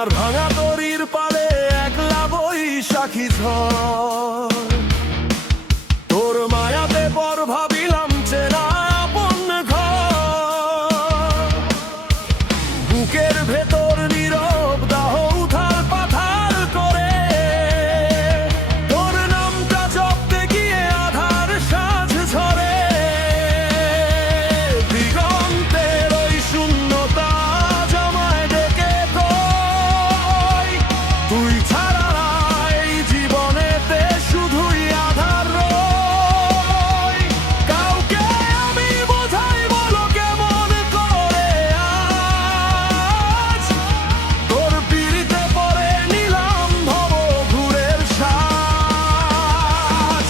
আমার ভাঙা তরির পালে একলা বৈশাখী ঝড়, তোর মায়াতে পর ভাবিলাম চেনা আপন ঘর। বুকের ভেতর নীরব দাহ উথাল পাথাল করে, তোর নামটা জপতে গিয়ে আধার সাজ ঝরে। দিগন্তের ওই শূন্যতা জমায় ডেকে কই, তুই ছাড়া নাই জীবনেতে শুধুই আধার রই। কাউকে আমি বোঝাই বলো কেমন করে আজ, তোর পিড়িতে পরে নিলাম ভব ঘুরের সাজ।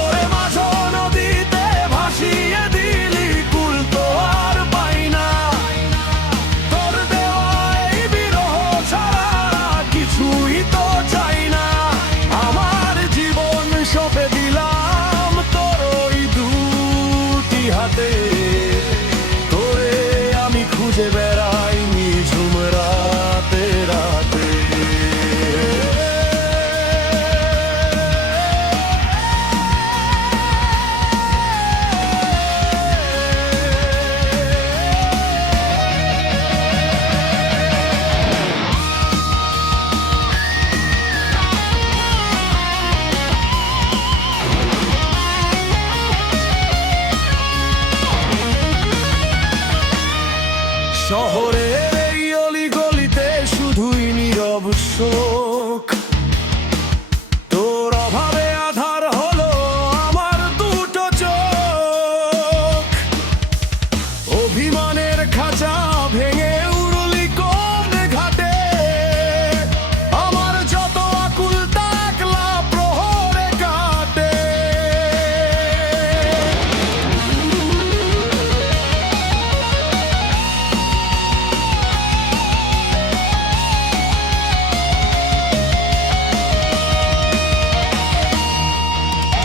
ওরে মাঝ নদীতে ভাসিয়ে দিলি কুল তো আর পাই না, তোর দেওয়াই বিরহ ছাড়া কিছুই তো চাই না। আমার জীবন সঁপে দিলাম তোর ওই দুটি হাতে, তোরে আমি খুঁজে বেড়াই নিঝুম রাতে রাতে। শহরের এই অলিগলিতে শুধুই নীরব শোক, তোর অভাবে আধার হলো আমার দুটো চোখ। অভিমানের খাঁচা ভেঙে উড়লি কোন ঘাটে, আমার যত আকুল তাকলা প্রহরে কাটে।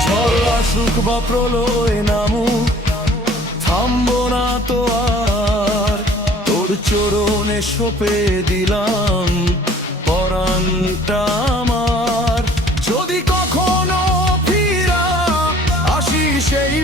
ঝড় আসুক বা প্রলয় নামুক, থামবো না তো আর, তোর চরণে সঁপে দিলাম পরাণটা আমার। যদি কখনো ফিরা আসি সেই